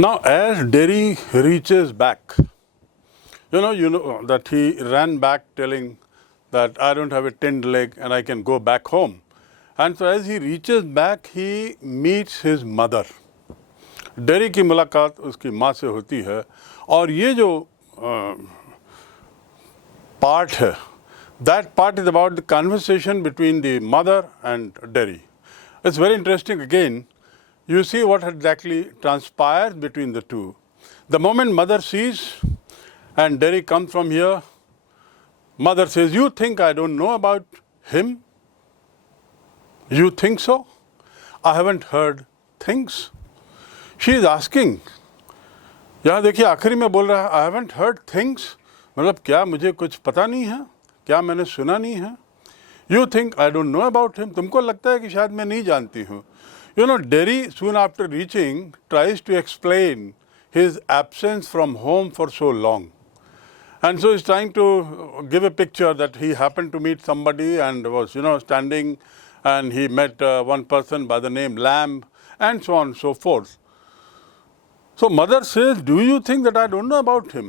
Now, as Derry reaches back, you know that he ran back telling that I don't have a tinned leg and I can go back home. And so as he reaches back, he meets his mother. Dairy की मुलाकात उसकी माँ से होती है और ये जो पार्ट है, that part is about the conversation between the mother and Derry. It's very interesting again. You see what exactly transpires between the two. The moment mother sees and Derry comes from here, mother says, "You think I don't know about him? You think so? I haven't heard things." She is asking. यहाँ देखिए आखिरी में बोल रहा है, "I haven't heard things." मतलब क्या मुझे कुछ पता नहीं है, क्या मैंने सुना नहीं है? You think I don't know about him? तुमको लगता है कि शायद मैं नहीं जानती हूँ. You know, Derry, soon after reaching, tries to explain his absence from home for so long. And so he's trying to give a picture that he happened to meet somebody and was, standing, and he met one person by the name Lamb, and so on and so forth. So mother says, "Do you think that I don't know about him?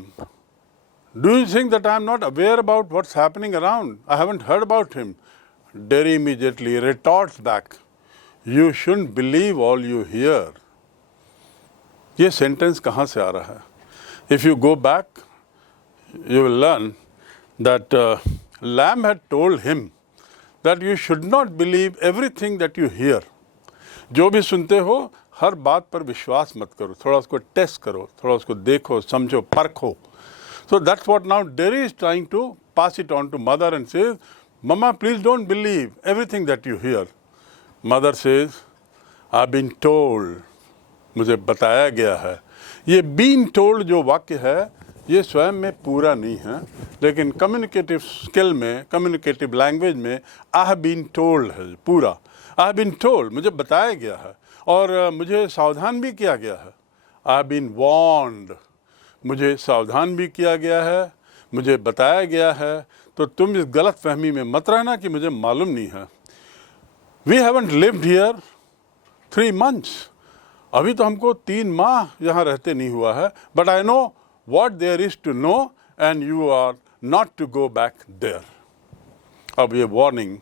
Do you think that I am not aware about what's happening around? I haven't heard about him." Derry immediately retorts back, "You shouldn't believe all you hear." ये sentence कहाँ से आ रहा है? If you go back, you will learn that Lamb had told him that you should not believe everything that you hear. जो भी सुनते हो हर बात पर विश्वास मत करो, थोड़ा उसको टेस्ट करो, थोड़ा उसको देखो, समझो, परखो. So that's what now Derry is trying to pass it on to mother and says, "Mama, please don't believe everything that you hear." Mother says, "I've been told." मुझे बताया गया है. ये been told जो वाक्य है ये स्वयं में पूरा नहीं है, लेकिन कम्युनिकेटिव स्किल में, कम्युनिकेटिव लैंग्वेज में I have been told है पूरा. I have been told, मुझे बताया गया है और मुझे सावधान भी किया गया है. I have been warned, मुझे सावधान भी किया गया है, मुझे बताया गया है. तो तुम इस गलत फहमी में मत रहना कि मुझे मालूम नहीं है. We haven't lived here 3 months. अभी तो हमको 3 माह यहाँ रहते नहीं हुआ है. But I know what there is to know and you are not to go back there. अब ये वार्निंग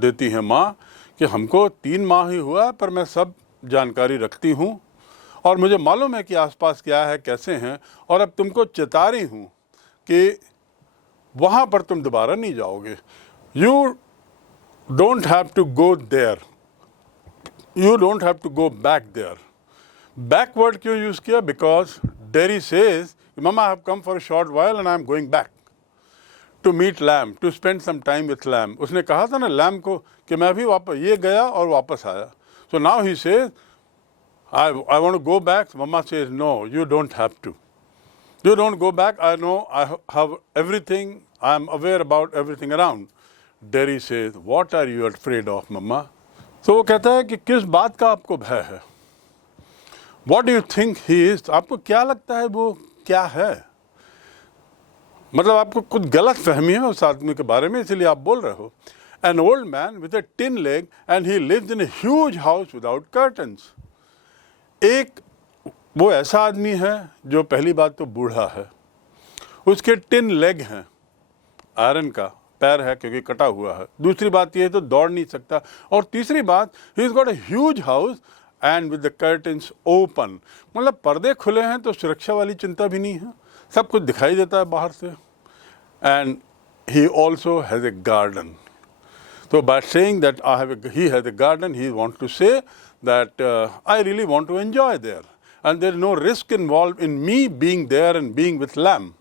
देती है माँ कि हमको 3 माह ही हुआ पर मैं सब जानकारी रखती हूँ और मुझे मालूम है कि आसपास क्या है, कैसे हैं, और अब तुमको चेता रही हूँ कि वहाँ पर तुम दोबारा नहीं जाओगे. You don't have to go there. You don't have to go back there. Backward क्यों यूज़ किया? Because Derry says, "Mama, I have come for a short while and I am going back to meet Lamb, to spend some time with Lamb." उसने कहा था ना Lamb को कि मैं अभी वापस ये गया और वापस आया. So now he says, I want to go back. Mama says, "No, you don't have to. You don't go back. I know I have everything. I am aware about everything around." Derry says, "What are you afraid of, Mama?" तो वो कहता है कि किस बात का आपको भय है? What do you think he is? आपको क्या लगता है वो क्या है? मतलब आपको कुछ गलत फहमी है उस आदमी के बारे में, इसलिए आप बोल रहे हो. An old man with a tin leg and he lives in a huge house without curtains. एक वो ऐसा आदमी है जो पहली बात तो बूढ़ा है, उसके टिन लेग हैं, आयरन का पैर है क्योंकि कटा हुआ है. दूसरी बात ये तो दौड़ नहीं सकता. और तीसरी बात, he is got a huge house and with the curtains open. मतलब पर्दे खुले हैं तो सुरक्षा वाली चिंता भी नहीं है, सब कुछ दिखाई देता है बाहर से. And he also has a garden. So by saying that he has a garden, he wants to say that I really want to enjoy there. And there is no risk involved in me being there and being with Lamb.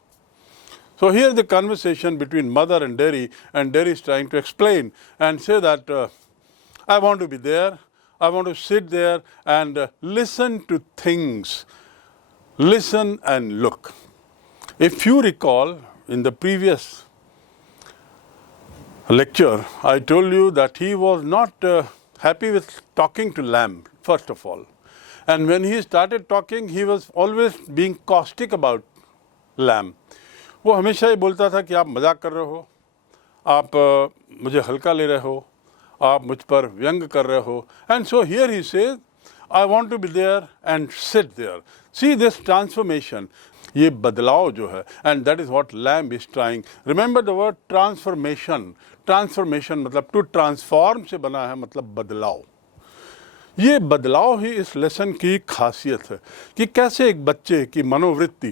So here's the conversation between mother and Derry is trying to explain and say that I want to be there, I want to sit there and listen to things, listen and look. If you recall in the previous lecture, I told you that he was not happy with talking to Lamb, first of all. And when he started talking, he was always being caustic about Lamb. वो हमेशा ही बोलता था कि आप मजाक कर रहे हो, आप मुझे हल्का ले रहे हो, आप मुझ पर व्यंग कर रहे हो. And so here he says, I want to be there and sit there. See this transformation, ये बदलाव जो है, and that is what lamb is trying. Remember the word transformation. Transformation मतलब टू ट्रांसफॉर्म से बना है, मतलब बदलाव. ये बदलाव ही इस लेसन की खासियत है कि कैसे एक बच्चे की मनोवृत्ति,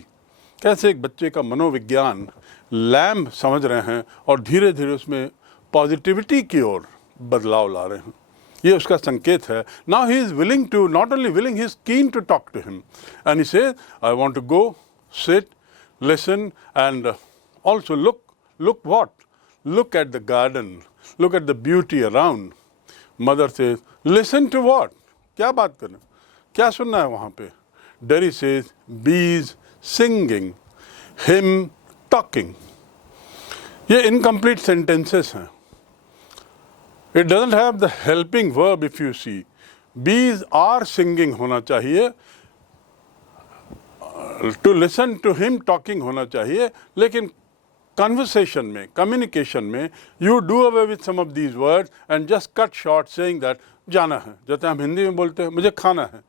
कैसे एक बच्चे का मनोविज्ञान लैम्ब समझ रहे हैं और धीरे धीरे उसमें पॉजिटिविटी की ओर बदलाव ला रहे हैं. ये उसका संकेत है. Now he is willing to, not only willing, he is keen to talk to him, and he says I want to go, sit, listen, and also look what? Look at the garden, look at the beauty around. Mother says, listen to what? क्या बात करना, क्या सुनना है वहाँ पे? Derry says, bees singing, him talking. ये incomplete sentences हैं. It doesn't have the helping verb if you see. Bees are singing होना चाहिए, to listen to him talking होना चाहिए, लेकिन कन्वर्सेशन में, कम्युनिकेशन में you do away with some of these words and just cut short saying that जाना है. जैसे हम हिंदी में बोलते हैं मुझे खाना है,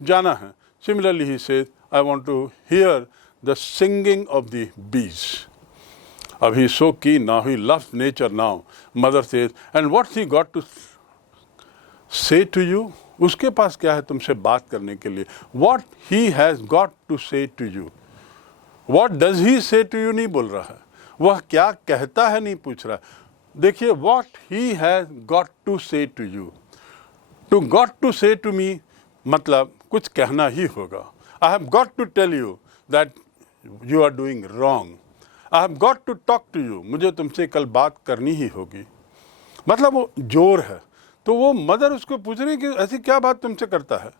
जाना है. Similarly he says I want to hear the singing of the bees. अब he so keen now, he loves nature now. Mother says and what he got to say to you, उसके पास क्या है तुमसे बात करने के लिए. What he has got to say to you. What does he say to you नहीं बोल रहा है, वह क्या कहता है नहीं पूछ रहा. देखिए, what he has got to say to you. To got to say to me मतलब कुछ कहना ही होगा. I have got to tell you that you are doing wrong. I have got to talk to you, मुझे तुमसे कल बात करनी ही होगी. मतलब वो जोर है. तो वो मदर उसको पूछ रही कि ऐसी क्या बात तुमसे करता है,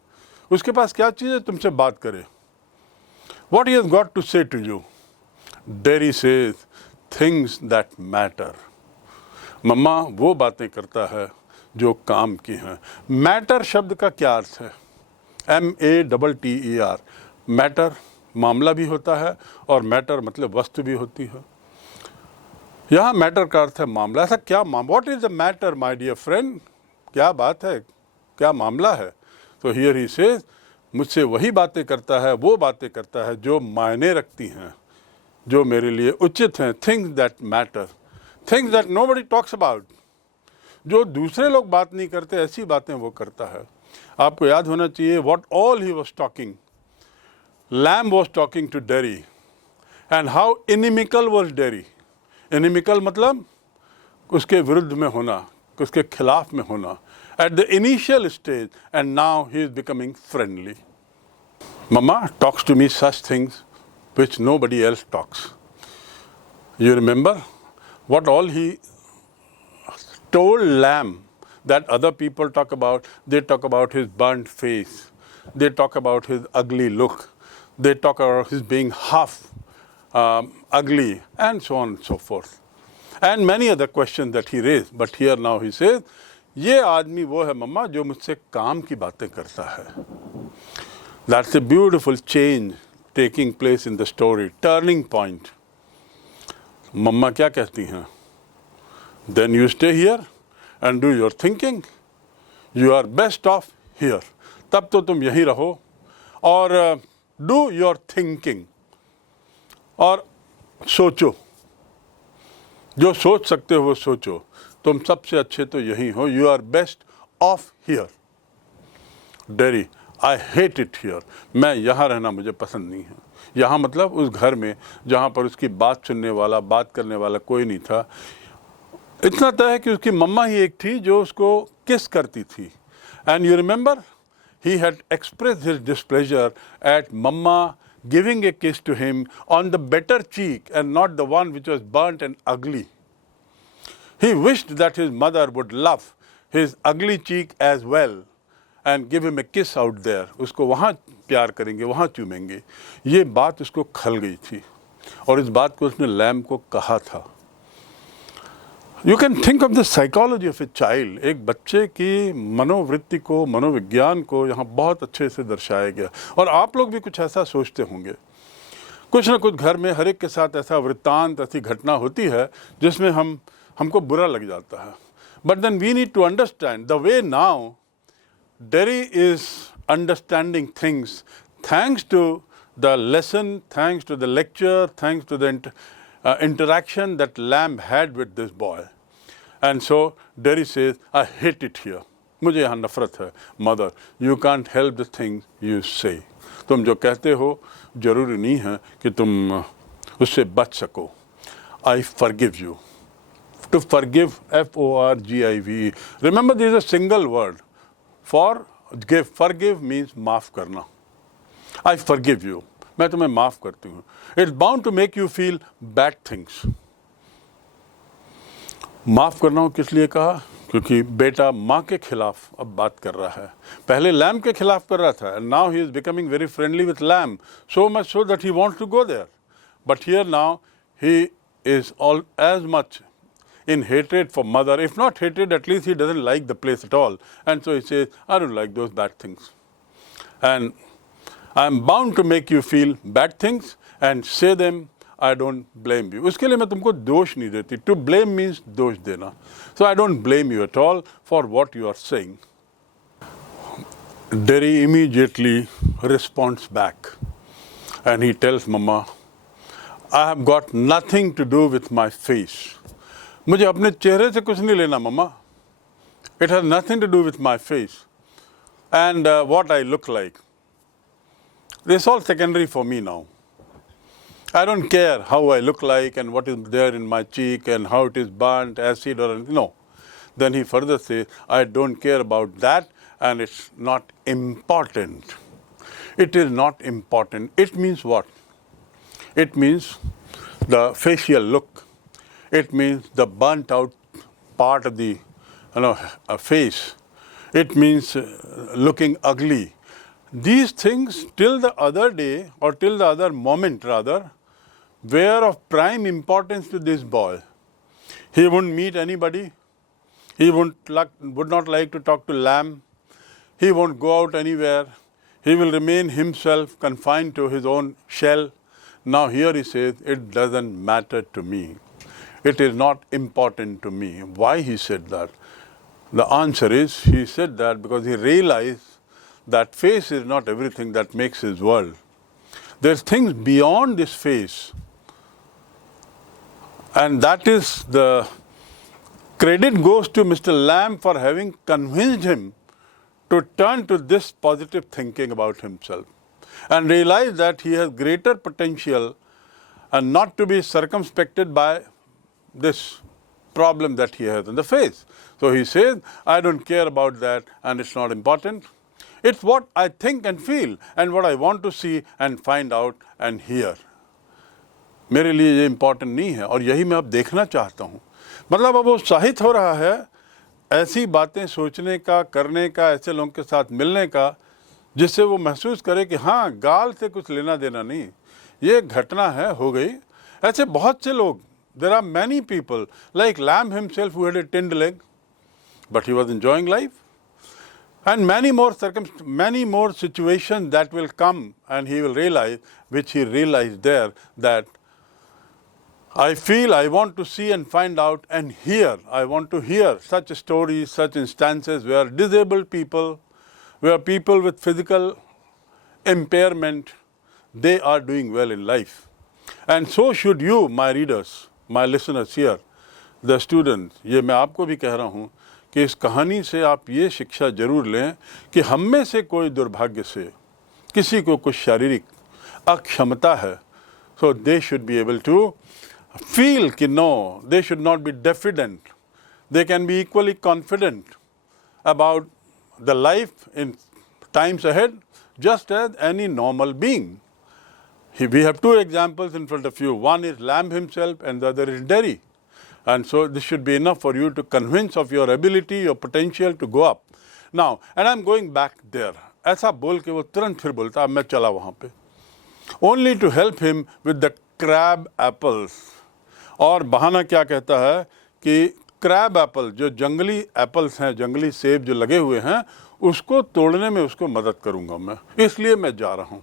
उसके पास क्या चीज़ है तुमसे बात करे. What he has got to say to you. Derry says things that matter. मम्मा वो बातें करता है जो काम की हैं. मैटर शब्द का क्या अर्थ है? MATTER. मैटर मामला भी होता है और मैटर मतलब वस्तु भी होती है. यहाँ मैटर का अर्थ है मामला. ऐसा क्या मामला? What is the matter my dear friend. क्या बात है, क्या मामला है? तो हियर ही सेज मुझसे वही बातें करता है, वो बातें करता है जो मायने रखती हैं, जो मेरे लिए उचित हैं. Things that matter, things that nobody talks about. जो दूसरे लोग बात नहीं करते ऐसी बातें वो करता है. आपको याद होना चाहिए what all he was talking. Lamb was talking to Derry and how inimical was Derry. Inimical मतलब उसके विरुद्ध में होना, उसके खिलाफ में होना at the initial stage, and now he is becoming friendly. Mama talks to me such things which nobody else talks. You remember what all he told Lamb that other people talk about? They talk about his burnt face, they talk about his ugly look, they talk about his being half ugly, and so on and so forth. And many other questions that he raised. But here now he says, ये आदमी वो है मम्मा जो मुझसे काम की बातें करता है. That's a beautiful change taking place in the story, turning point. मम्मा क्या कहती हैं? Then you stay here and do your thinking. You are best off here. तब तो तुम यहीं रहो और do your thinking. और सोचो, जो सोच सकते हो वो सोचो. तुम सबसे अच्छे तो यहीं हो. You are best of here. Derry, I hate it here. मैं यहाँ रहना मुझे पसंद नहीं है. यहाँ मतलब उस घर में जहाँ पर उसकी बात सुनने वाला, बात करने वाला कोई नहीं था. इतना तय है कि उसकी मम्मा ही एक थी जो उसको किस करती थी. And you remember he had expressed his displeasure at mamma giving a kiss to him on the better cheek and not the one which was burnt and ugly. He wished that his mother would love his ugly cheek as well and give him a kiss out there. उसको वहाँ प्यार करेंगे, वहाँ चूमेंगे. ये बात उसको खल गई थी और इस बात को उसने लैम्ब को कहा था. You can think of the psychology of a child. एक बच्चे की मनोवृत्ति को, मनोविज्ञान को यहाँ बहुत अच्छे से दर्शाया गया. और आप लोग भी कुछ ऐसा सोचते होंगे. कुछ ना कुछ घर में हर एक के साथ ऐसा वृत्तांत, ऐसी घटना होती है जिसमें हमको बुरा लग जाता है. But then we need to understand the way now Derry is understanding things thanks to the lesson, thanks to the lecture, thanks to the interaction that Lamb had with this boy. And so Derry says, I hate it here. मुझे यहाँ नफरत है. Mother, you can't help the things you say. तुम जो कहते हो जरूरी नहीं है कि तुम उससे बच सको. I forgive you. To forgive, F-O-R-G-I-V-E. Remember, this is a single word. Forgive means माफ करना. I forgive you. मैं तुम्हें माफ करती हूँ. It's bound to make you feel bad things. माफ करना हो किस लिए कहा? क्योंकि बेटा माँ के खिलाफ अब बात कर रहा है. पहले लैम के खिलाफ कर रहा था. And now he is becoming very friendly with lamb. So much so that he wants to go there. But here now he is all as much in hatred for mother. If not hatred, at least he doesn't like the place at all. And so he says, I don't like those bad things. And I am bound to make you feel bad things and say them. I don't blame you. उसके लिए मैं तुमको दोष नहीं देती. To blame means दोष देना. So I don't blame you at all for what you are saying. Derry immediately responds back and he tells Mama, I have got nothing to do with my face. मुझे अपने चेहरे से कुछ नहीं लेना मम्मा. It has nothing to do with my face and what I look like. This is all secondary for me now. I don't care how I look like and what is there in my cheek and how it is burnt, acid or anything. No. Then he further says, I don't care about that and it's not important. It is not important. It means what? It means the facial look. It means the burnt out part of the face. It means looking ugly. These things till the other day or till the other moment rather were of prime importance to this boy. He wouldn't meet anybody. He would not like to talk to lamb. He won't go out anywhere. He will remain himself confined to his own shell. Now here he says, it doesn't matter to me. It is not important to me. Why he said that? The answer is, he said that because he realized that face is not everything that makes his world. There's things beyond this face. And that is the credit goes to Mr. Lamb for having convinced him to turn to this positive thinking about himself and realize that he has greater potential and not to be circumspected by this problem that he has in the face. So he says, I don't care about that and it's not important. It's what I think and feel and what I want to see and find out and hear. मेरे लिए ये important नहीं है और यही मैं अब देखना चाहता हूँ. मतलब अब वो उत्साहित हो रहा है ऐसी बातें सोचने का, करने का, ऐसे लोगों के साथ मिलने का जिससे वो महसूस करे कि हाँ गाल से कुछ लेना देना नहीं, ये घटना है, हो गई. ऐसे बहुत से लोग, there are many people like Lamb himself who had a tinned leg but he was enjoying life. And many more situations that will come and he will realize, which he realized there, that I feel I want to see and find out and hear. I want to hear such stories, such instances where disabled people, where people with physical impairment, they are doing well in life. And so should you, my readers, my listeners here, the students. ये मैं आपको भी कह रहा हूँ कि इस कहानी से आप ये शिक्षा जरूर लें कि हम में से कोई दुर्भाग्य से किसी को कुछ शारीरिक अक्षमता है. So they should be able to feel कि no, they should not be diffident. They can be equally confident about the life in times ahead just as any normal being. We have two examples in front of you. One is Lamb himself and the other is Derry. And so this should be enough for you to convince of your ability, your potential to go up. Now, and I'm going back there. ऐसा बोल के वो तुरंत फिर बोलता, अब मैं चला वहाँ पे. Only to help him with the crab apples. और बहाना क्या कहता है कि क्रैब एप्पल, जो जंगली एप्पल्स हैं, जंगली सेब जो लगे हुए हैं, उसको तोड़ने में उसको मदद करूँगा मैं, इसलिए मैं जा रहा हूँ.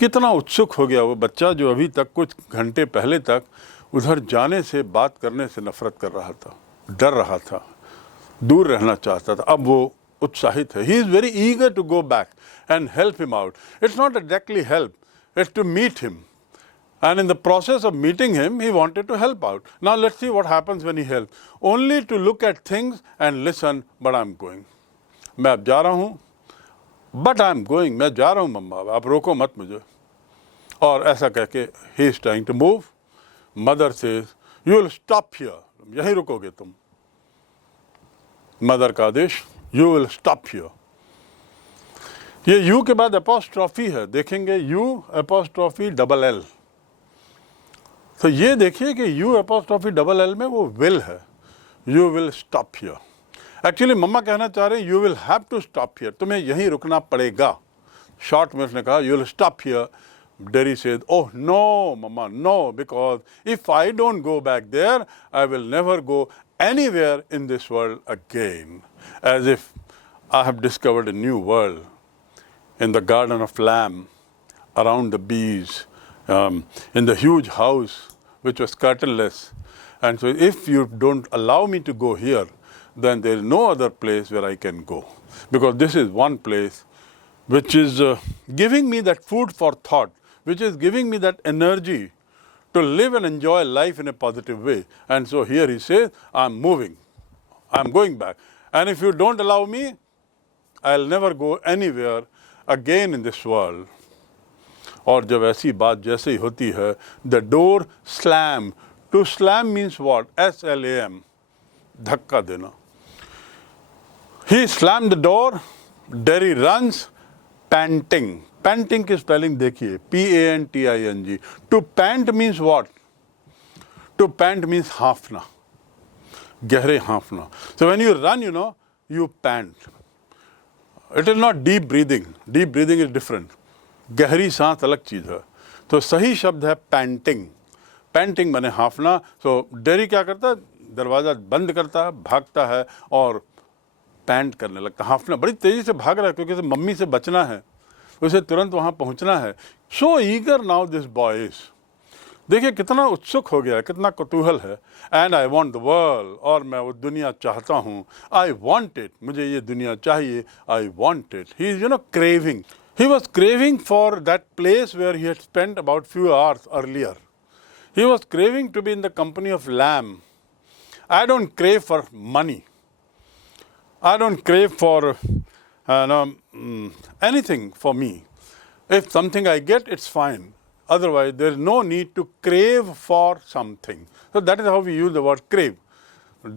कितना उत्सुक हो गया वो बच्चा जो अभी तक कुछ घंटे पहले तक उधर जाने से, बात करने से नफरत कर रहा था, डर रहा था, दूर रहना चाहता था. अब वो उत्साहित है. He is very eager to go back and help him out. It's not exactly help. is to meet him. And in the process of meeting him, he wanted to help out. Now let's see what happens when he helps. Only to look at things and listen, but I'm going. मैं अब जा रहा हूँ, but I'm going. मैं जा रहा हूँ मम्मा, आप रोको मत मुझे. और ऐसा कह के he is trying to move. Mother says, you will stop here. यहीं रुकोगे तुम. Mother का आदेश, you will stop here. ये U के बाद apostrophe है, देखेंगे U apostrophe double L. तो ये देखिए कि U apostrophe double L में वो will है. You will stop here. Actually मम्मा कहना चाह रहे हैं you will have to stop here. तुम्हें यहीं रुकना पड़ेगा. Short में उसने कहा you will stop here. Derry said, oh no mama, no, because if I don't go back there, I will never go anywhere in this world again. As if I have discovered a new world in the garden of lamb, around the bees, in the huge house which was curtainless. And so if you don't allow me to go here, then there is no other place where I can go. Because this is one place which is giving me that food for thought, which is giving me that energy to live and enjoy life in a positive way. And so here he says, I'm moving, I'm going back. And if you don't allow me, I'll never go anywhere again in this world. और जब ऐसी बात जैसे ही होती है, the door slam. To slam means what? S-L-A-M. धक्का देना. He slammed the door. Derry runs, panting. Panting की spelling देखिए. P-A-N-T-I-N-G. To pant means what? To pant means हाँफना. गहरे हाँफना. So when you run, you know, you pant. It is not deep breathing. Deep breathing is different. गहरी सांस अलग चीज़ है. तो सही शब्द है पैंटिंग. पैंटिंग माने हाँफना. सो डेरी क्या करता है? दरवाज़ा बंद करता है, भागता है और पैंट करने लगता है. हाँफना, बड़ी तेज़ी से भाग रहा है क्योंकि उसे मम्मी से बचना है, उसे तुरंत वहाँ पहुँचना है. So eager now this boy is. देखिए कितना उत्सुक हो गया है, कितना कौतूहल है. And I want the world. और मैं वो दुनिया चाहता हूँ. I want it. मुझे ये दुनिया चाहिए. I want it. He is craving. He was craving for that place where he had spent about few hours earlier. He was craving to be in the company of lamb. I don't crave for money. I don't crave for anything for me. If something I get, it's fine. Otherwise, there is no need to crave for something. So that is how we use the word crave.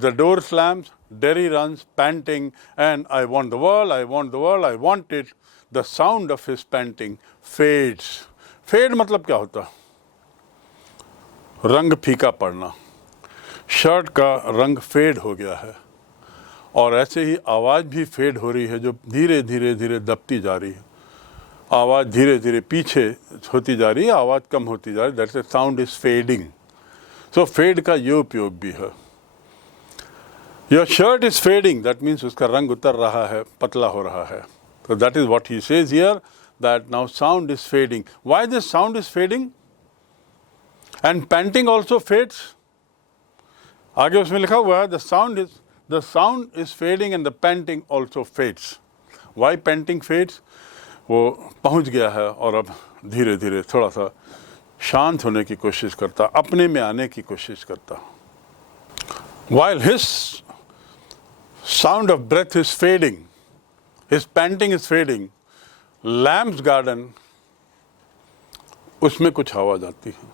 The door slams, Derry runs, panting, and I want the world, I want the world, I want it. The sound of his panting fades. Fade मतलब क्या होता? रंग फीका पड़ना. Shirt का रंग fade हो गया है और ऐसे ही आवाज़ भी फेड हो रही है, जो धीरे धीरे धीरे दबती जा रही है. आवाज़ धीरे धीरे पीछे होती जा रही है, आवाज़ कम होती जा रही है. That's a sound is fading. So fed का ये उपयोग भी है. Your shirt is fading. That means उसका रंग उतर रहा है, पतला हो रहा है. So that is what he says here, that now sound is fading. Why this sound is fading? And panting also fades. आगे उसमें लिखा हुआ है the sound is fading and the panting also fades. Why panting fades? वो पहुंच गया है और अब धीरे धीरे थोड़ा सा शांत होने की कोशिश करता, अपने में आने की कोशिश करता. While his sound of breath is fading, his panting is fading, lamb's garden, उसमें कुछ आवाज़ आती है.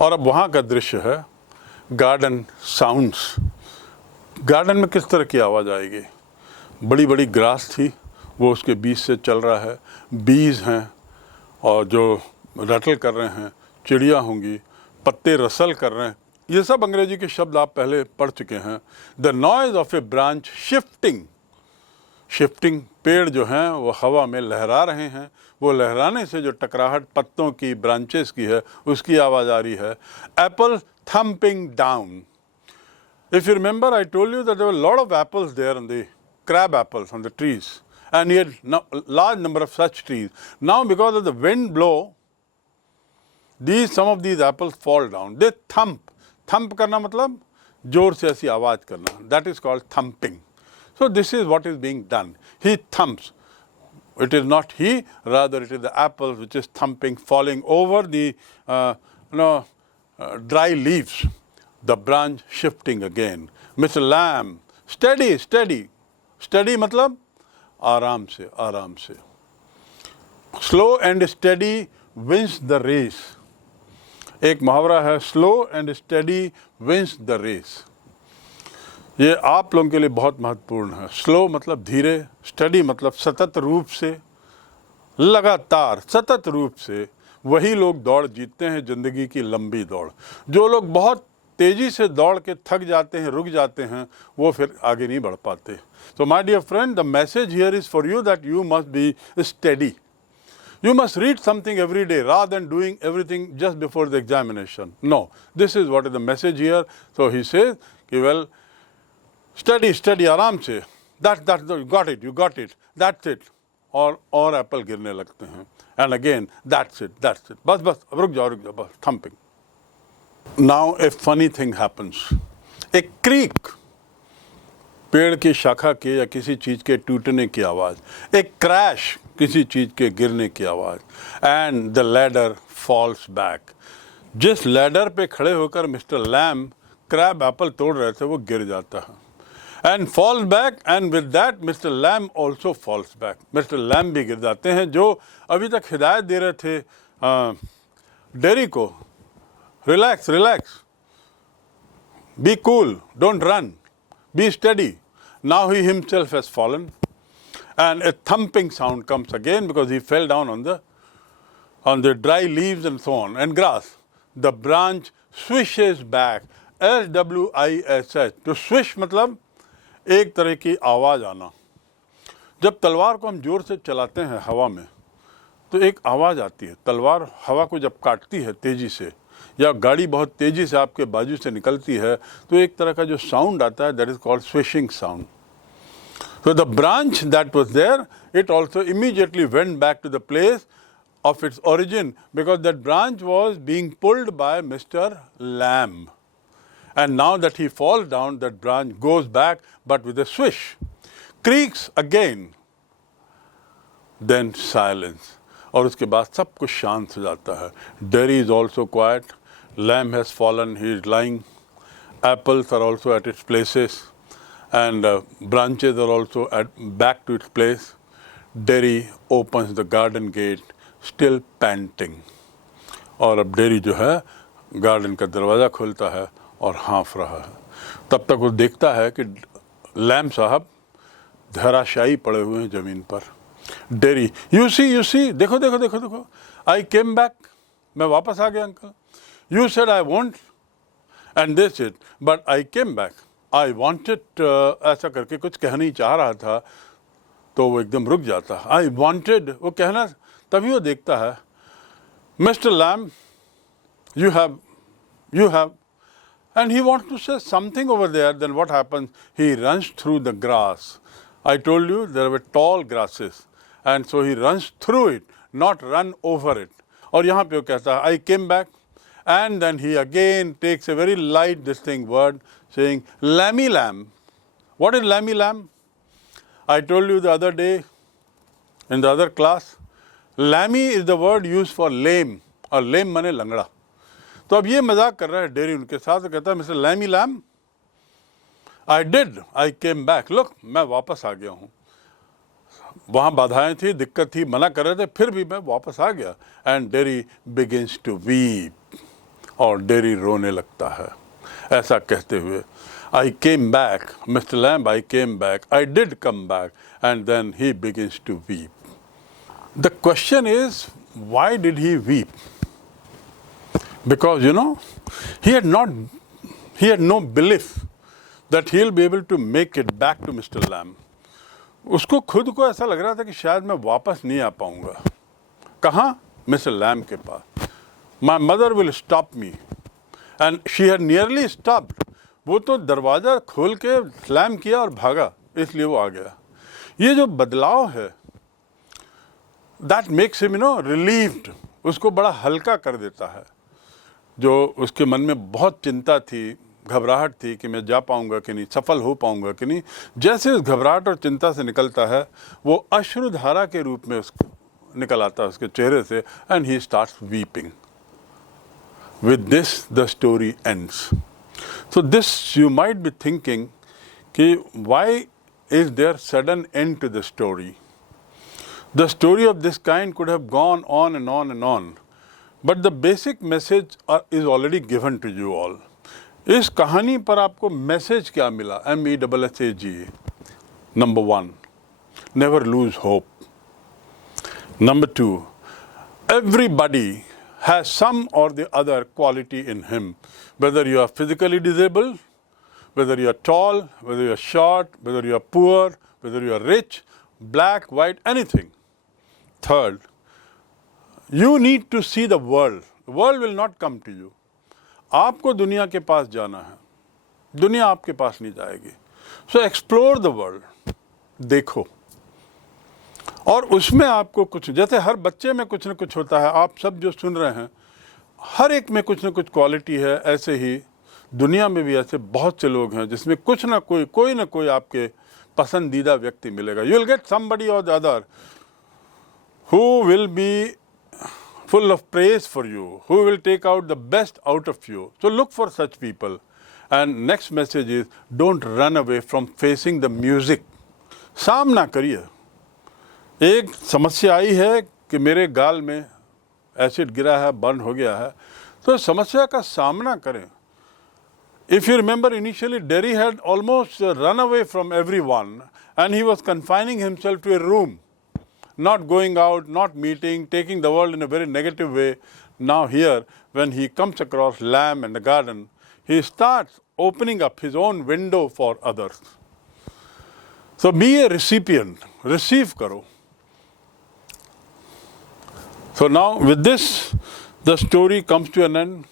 और अब वहाँ का दृश्य है गार्डन साउंड्स. गार्डन में किस तरह की आवाज़ आएगी? बड़ी बड़ी ग्रास थी, वो उसके बीच से चल रहा है. बीज हैं और जो रटल कर रहे हैं, चिड़िया होंगी, पत्ते रसल कर रहे हैं. ये सब अंग्रेजी के शब्द आप पहले पढ़ चुके हैं. The noise of A branch shifting. Shifting, पेड़ जो हैं वो हवा में लहरा रहे हैं. वो लहराने से जो टकराहट पत्तों की, ब्रांचेस की है, उसकी आवाज़ आ रही है. Apple thumping down. If you remember, I told you that there were a lot of apples there on the crab apples on the trees, and he had a large number of such trees. Now because of the wind blow, some of these apples fall down. They thump. Thump करना मतलब जोर से ऐसी आवाज़ करना. That is called thumping. So this is what is being done. He thumps. it is not he, rather it is the apple which is thumping, falling over the dry leaves. The branch shifting again. Mr. Lamb, steady, steady. Steady मतलब आराम से, आराम से. Slow and steady wins the race. एक मुहावरा है, slow and steady wins the race. ये आप लोगों के लिए बहुत महत्वपूर्ण है. स्लो मतलब धीरे, स्टडी मतलब सतत रूप से, लगातार सतत रूप से वही लोग दौड़ जीतते हैं जिंदगी की लंबी दौड़. जो लोग बहुत तेजी से दौड़ के थक जाते हैं, रुक जाते हैं, वो फिर आगे नहीं बढ़ पाते. So my dear friend, the message here is for you that you must be steady. You must read something every day rather than doing everything just before the examination. No, this is what is the message here. So he says, well, steady, steady, आराम से. You got it, that's it. और Apple गिरने लगते हैं. And again, that's it. बस, अब रुक जाओ, बस, thumping. Now a funny thing happens. A creak, पेड़ की शाखा के या किसी चीज के टूटने की आवाज. A crash, किसी चीज के गिरने की आवाज. And the ladder falls back. जिस लैडर पे खड़े होकर मिस्टर लैम क्रैब एप्पल तोड़ रहे थे, वो गिर जाता है. And falls back, and with that Mr. Lamb also falls back. Mr. Lamb भी गिर जाते हैं, जो अभी तक हिदायत दे रहे थे डेरी को, relax, be cool, don't run, be steady. Now he himself has fallen, and a thumping sound comes again because he fell down on the dry leaves and so on, and grass. The branch swishes back, SWISH. तो swish मतलब एक तरह की आवाज़ आना. जब तलवार को हम ज़ोर से चलाते हैं हवा में, तो एक आवाज़ आती है. तलवार हवा को जब काटती है तेज़ी से, या गाड़ी बहुत तेज़ी से आपके बाजू से निकलती है, तो एक तरह का जो साउंड आता है, that is called swishing sound. So the branch that was there, it also immediately went back to the place of its origin, because that branch was being pulled by Mr. Lamb. And now that he falls down, that branch goes back, but with a swish. Creaks again. Then silence. और उसके बाद सब कुछ शांत हो जाता है. Dairy is also quiet. Lamb has fallen. He is lying. Apples are also at its places. And branches are also back to its place. Dairy opens the garden gate, still panting. और अब dairy जो है garden का दरवाज़ा खोलता है और हाँफ रहा है. तब तक वो देखता है कि लैम साहब धराशायी पड़े हुए हैं ज़मीन पर. डेरी, यू सी, देखो, आई केम बैक, मैं वापस आ गया uncle. You said I want and this it, but I came back. I wanted, ऐसा करके कुछ कहना ही चाह रहा था, तो वो एकदम रुक जाता. आई वॉन्टेड, वो कहना, तभी वो देखता है, mister Lamb, you have, and he wants to say something over there. Then what happens? He runs through the grass. I told you there were tall grasses, and so he runs through it, not run over it. और यहाँ पे वो कहता है, I came back, and then he again takes a very light word, saying, lammy lamb. What is lammy lamb? I told you the other day in the other class, lammy is the word used for lame, और lame माने लंगड़ा. तो अब ये मजाक कर रहा है डेरी उनके साथ, तो कहता है, mister Lammy lamb, I came back, look, मैं वापस आ गया हूँ. वहाँ बाधाएं थी, दिक्कत थी, मना कर रहे थे, फिर भी मैं वापस आ गया. And Derry begins to weep, और डेरी रोने लगता है ऐसा कहते हुए. I came back, mister Lam, I came back, I did come back, and then he begins to weep. The question is, why did he weep? Because he had no belief that he'll be able to make it back to Mr. Lamb. उसको खुद को ऐसा लग रहा था कि शायद मैं वापस नहीं आ पाऊंगा. कहाँ? मिस्टर लैम के पास. My mother will stop me, and she had nearly stopped. वो तो दरवाज़ा खोल के स्लैम किया और भागा, इसलिए वो आ गया. ये जो बदलाव है, that makes him relieved. उसको बड़ा हल्का कर देता है. जो उसके मन में बहुत चिंता थी, घबराहट थी कि मैं जा पाऊंगा कि नहीं, सफल हो पाऊंगा कि नहीं, जैसे उस घबराहट और चिंता से निकलता है वो अश्रुधारा के रूप में उसको निकल आता है उसके चेहरे से, and he starts weeping. With this, the story ends. So this, you might be thinking, कि why is there sudden end to the story? The story of this kind could have gone on and on and on, but the basic message is already given to you all. इस कहानी पर आपको message क्या मिला? MESSAG. Number 1, never lose hope. Number 2, everybody has some or the other quality in him. Whether you are physically disabled, whether you are tall, whether you are short, whether you are poor, whether you are rich, black, white, anything. Third, you need to see the world. The world will not come to you. आपको दुनिया के पास जाना है, दुनिया आपके पास नहीं जाएगी. So explore the world. देखो. और उसमें आपको कुछ, जैसे हर बच्चे में कुछ न कुछ होता है, आप सब जो सुन रहे हैं हर एक में कुछ न कुछ क्वालिटी है, ऐसे ही दुनिया में भी ऐसे बहुत से लोग हैं जिसमें कुछ ना कोई आपके पसंदीदा व्यक्ति मिलेगा. यू विल गेट समबडी और the other who will be full of praise for you, who will take out the best out of you. So look for such people. And next message is, don't run away from facing the music. सामना करिए. एक समस्या आई है कि मेरे गाल में acid गिरा है, बर्न हो गया है, तो समस्या का सामना करें. If you remember, initially Derry had almost run away from everyone and he was confining himself to a room, not going out, not meeting, taking the world in a very negative way. Now here, when he comes across lamb in the garden, he starts opening up his own window for others. So be a recipient, receive karo. So now with this, the story comes to an end.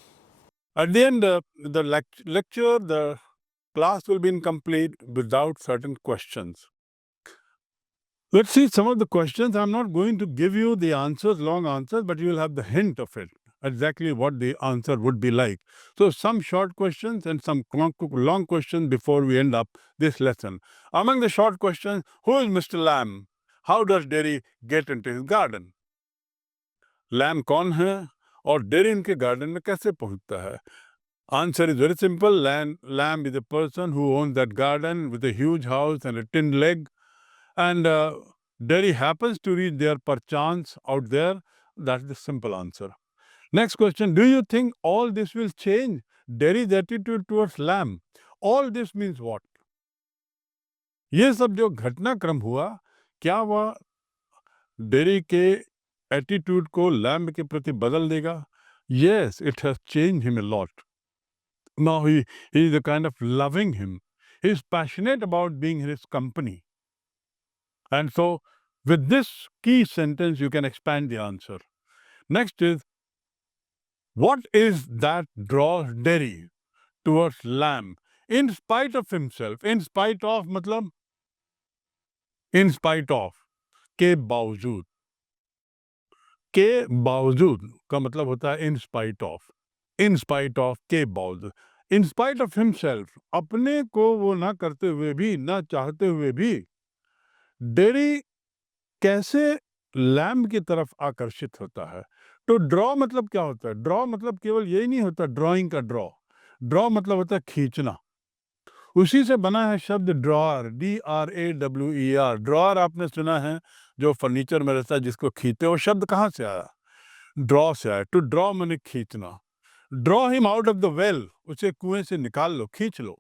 At the end of the lecture, the class will be incomplete without certain questions. Let's see some of the questions. I'm not going to give you the answers, long answers, but you will have the hint of it, exactly what the answer would be like. So some short questions and some long questions before we end up this lesson. Among the short questions, who is Mr. Lamb? How does Derry get into his garden? Lamb कौन है और Derry इनके garden में कैसे पहुंचता है? Answer is very simple. Lamb is a person who owns that garden with a huge house and a tin leg. And Derry happens to reach there perchance out there. That's the simple answer. Next question. Do you think all this will change Derry's attitude towards lamb? All this means what? ये सब जो घटनाक्रम हुआ, क्या वह Derry के attitude को lamb के प्रति बदल देगा? Yes, it has changed him a lot. Now he is a kind of loving him. He is passionate about being in his company. And so with this key sentence, you can expand the answer. Next is, what is that draws Derry towards lamb in spite of himself? In spite of matlab? In spite of, के बावजूद. के बावजूद का मतलब होता है in spite of. In spite of, के बावजूद. In spite of himself, अपने को वो ना करते हुए भी, ना चाहते हुए भी, Derry कैसे लैम्ब की तरफ आकर्षित होता है. तो ड्रॉ मतलब क्या होता है? ड्रॉ मतलब केवल यही नहीं होता ड्राइंग का ड्रॉ. ड्रॉ मतलब होता है खींचना. उसी से बना है शब्द ड्रॉअर, DRAWER. ड्रॉअर आपने सुना है, जो फर्नीचर में रहता है जिसको खींचते. वो शब्द कहाँ से आया? ड्रॉ से आया. टू ड्रॉ माने खींचना. Draw him out of the well, उसे कुएं से निकाल लो, खींच लो.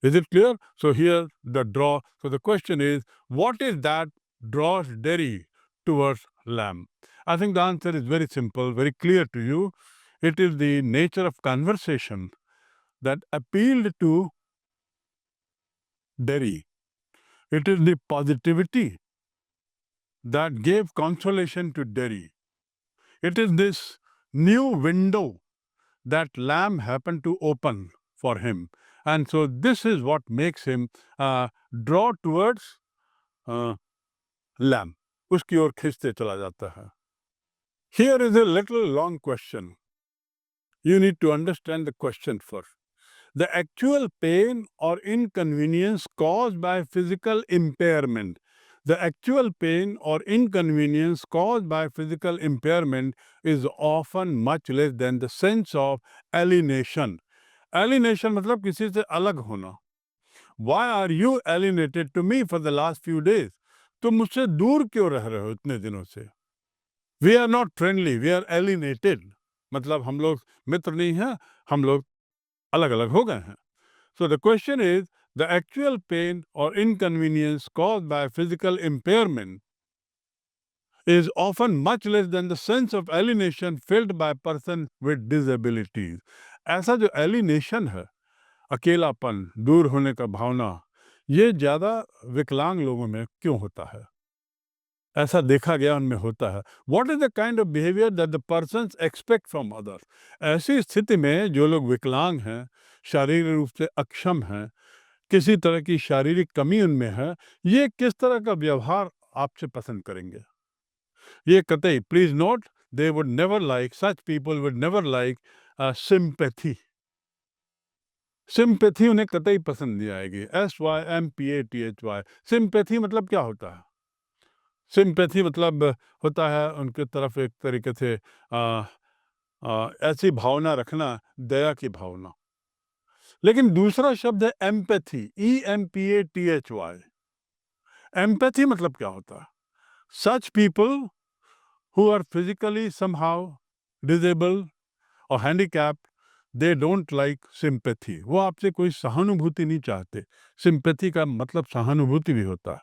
Is it clear? So here the draw. So the question is, what is that draws Derry towards lamb? I think the answer is very simple, very clear to you. It is the nature of conversation that appealed to Derry. It is the positivity that gave consolation to Derry. It is this new window that lamb happened to open for him. And so this is what makes him draw towards lamb. उसकी ओर खींचते चला जाता है. Here is a little long question. You need to understand the question first. The actual pain or inconvenience caused by physical impairment. The actual pain or inconvenience caused by physical impairment is often much less than the sense of alienation. Alienation मतलब किसी से अलग होना. Why are you alienated to me for the last few days? तुम मुझसे दूर क्यों रह रहे हो इतने दिनों से? We are not friendly, we are alienated. मतलब हम लोग मित्र नहीं हैं, हम लोग अलग अलग हो गए हैं. So the question is, the actual pain or inconvenience caused by physical impairment is often much less than the sense of alienation felt by person with disabilities. ऐसा जो alienation है, अकेलापन, दूर होने का भावना, ये ज़्यादा विकलांग लोगों में क्यों होता है? ऐसा देखा गया उनमें होता है. What is the kind of behavior that the persons expect from others? ऐसी स्थिति में जो लोग विकलांग हैं, शारीरिक रूप से अक्षम हैं, किसी तरह की शारीरिक कमी उनमें है, ये किस तरह का व्यवहार आपसे पसंद करेंगे? ये कतई, please note, they would never like, such people would never like sympathy. Sympathy उन्हें कतई पसंद नहीं आएगी. SYMPATHY. सिंपैथी मतलब क्या होता है? सिंपैथी मतलब होता है उनके तरफ एक तरीके से ऐसी भावना रखना, दया की भावना. लेकिन दूसरा शब्द है एम्पैथी. EMPATHY. एम्पैथी मतलब क्या होता है? Such people who are physically somehow disabled or handicapped, they don't like sympathy. वो आपसे कोई सहानुभूति नहीं चाहते. सिंपैथी का मतलब सहानुभूति भी होता है.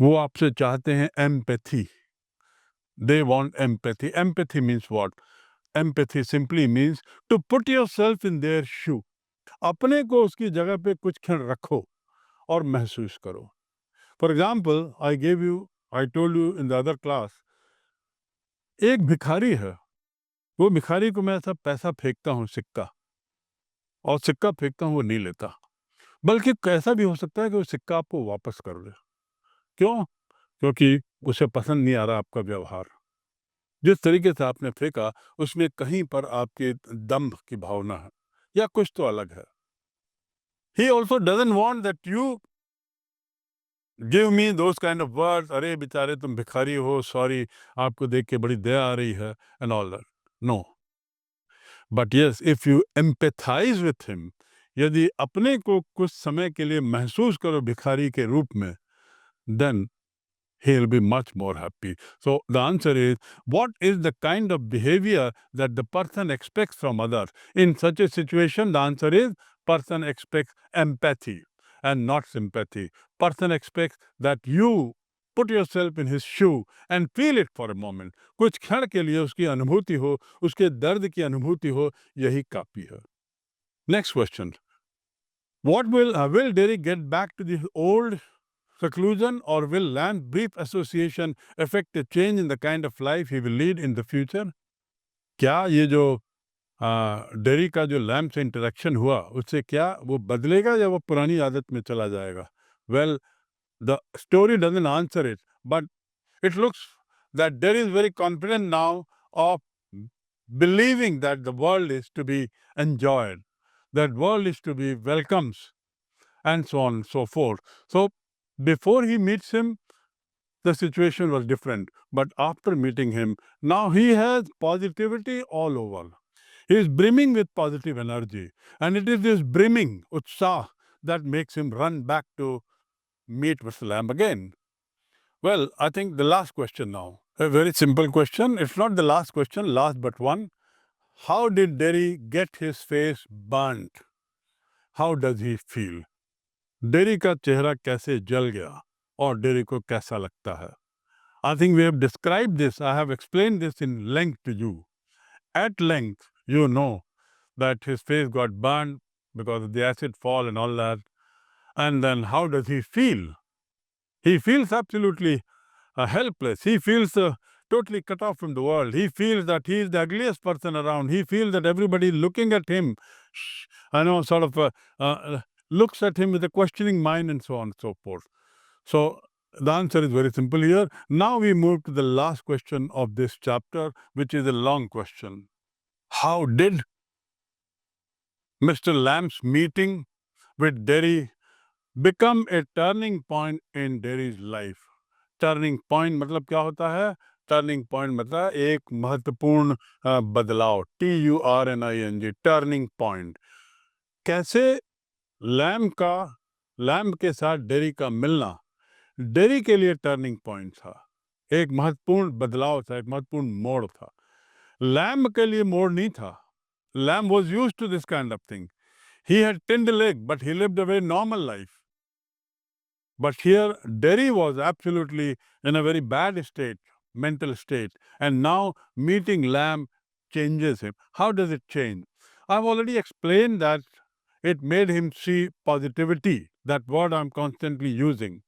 वो आपसे चाहते हैं empathy. They want empathy. Empathy means what? Empathy simply means to put yourself in their shoe. अपने को उसकी जगह पे कुछ क्षण रखो और महसूस करो. For example, I told you in the other class, एक भिखारी है. वो भिखारी को मैं ऐसा पैसा फेंकता हूँ, सिक्का, और सिक्का फेंकता हूँ, वो नहीं लेता. बल्कि कैसा भी हो सकता है कि वो सिक्का आपको वापस कर दे. क्यों? क्योंकि उसे पसंद नहीं आ रहा आपका व्यवहार. जिस तरीके से आपने फेंका, उसमें कहीं पर आपके दम्भ की भावना है या कुछ तो अलग है. He also doesn't want that you give me those kind of words. अरे बेचारे तुम भिखारी हो, सॉरी, आपको देख के बड़ी दया आ रही है, and all that. No. But yes, if you empathize with him, यदि अपने को कुछ समय के लिए महसूस करो भिखारी के रूप में, then he'll be much more happy. So the answer is, what is the kind of behavior that the person expects from others? In such a situation, the answer is, person expects empathy and not sympathy. Person expects that you put yourself in his shoe and feel it for a moment. कुछ क्षण के लिए उसकी अनुभूति हो, उसके दर्द की अनुभूति हो, यही काफी है. Next question. What will Derek get back to the old seclusion, or will Lamb's brief association affect a change in the kind of life he will lead in the future? क्या ये जो डेरी का जो lamp से interaction हुआ, उससे क्या वो बदलेगा या वो पुरानी आदत में चला जाएगा? Well, the story doesn't answer it, but it looks that Derry is very confident now of believing that the world is to be enjoyed, that world is to be welcomed, and so on and so forth. So before he meets him, the situation was different. But after meeting him, now he has positivity all over. He is brimming with positive energy. And it is this brimming, utsah, that makes him run back to meet Mr. Lamb again. Well, I think the last question now. A very simple question. It's not the last question, last but one. How did Derry get his face burnt? How does he feel? Dairy का चेहरा कैसे जल गया और dairy को कैसा लगता है? I think we have described this. I have explained this in length to you. At length, you know that his face got burned because of the acid fall and all that. And then how does he feel? He feels absolutely helpless. He feels totally cut off from the world. He feels that he is the ugliest person around. He feels that everybody is looking at him, sort of looks at him with a questioning mind and so on and so forth. So the answer is very simple here. Now we move to the last question of this chapter, which is a long question. How did Mr. Lamb's meeting with Derry become a turning point in Derry's life. Turning point मतलब क्या होता है? Turning point मतलब एक महत्वपूर्ण बदलाव. TURNING, turning point. कैसे lamb के साथ डेरी का मिलना डेरी के लिए टर्निंग पॉइंट था, एक महत्वपूर्ण बदलाव था, एक महत्वपूर्ण मोड़ था. लैम्ब के लिए मोड़ नहीं था. Lamb was used to this kind of thing. He had tinned a leg, but he lived a very normal life. But here, Derry was absolutely in a very bad state, mental state, and now meeting Lamb changes him. How does it change? I've already explained that it made him see positivity, that word I'm constantly using.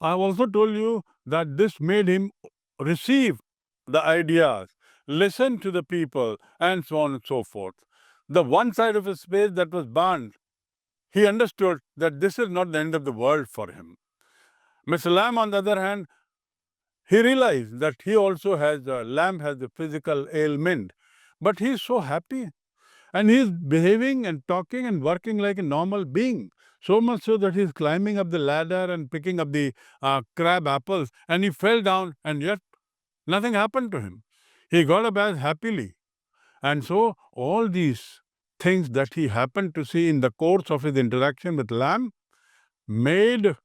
I've also told you that this made him receive the ideas, listen to the people, and so on and so forth. The one side of his face that was burned, he understood that this is not the end of the world for him. Mr. Lamb, on the other hand, he realized that he also has, Lamb has a physical ailment, but he is so happy and he is behaving and talking and working like a normal being. So much so that he is climbing up the ladder and picking up the crab apples, and he fell down, and yet nothing happened to him. He got up as happily. And so all these things that he happened to see in the course of his interaction with Lamb made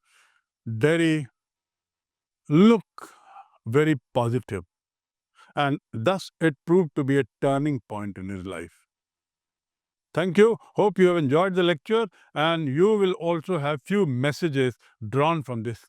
Derry look very positive, and thus it proved to be a turning point in his life. Thank you. Hope you have enjoyed the lecture, and you will also have few messages drawn from this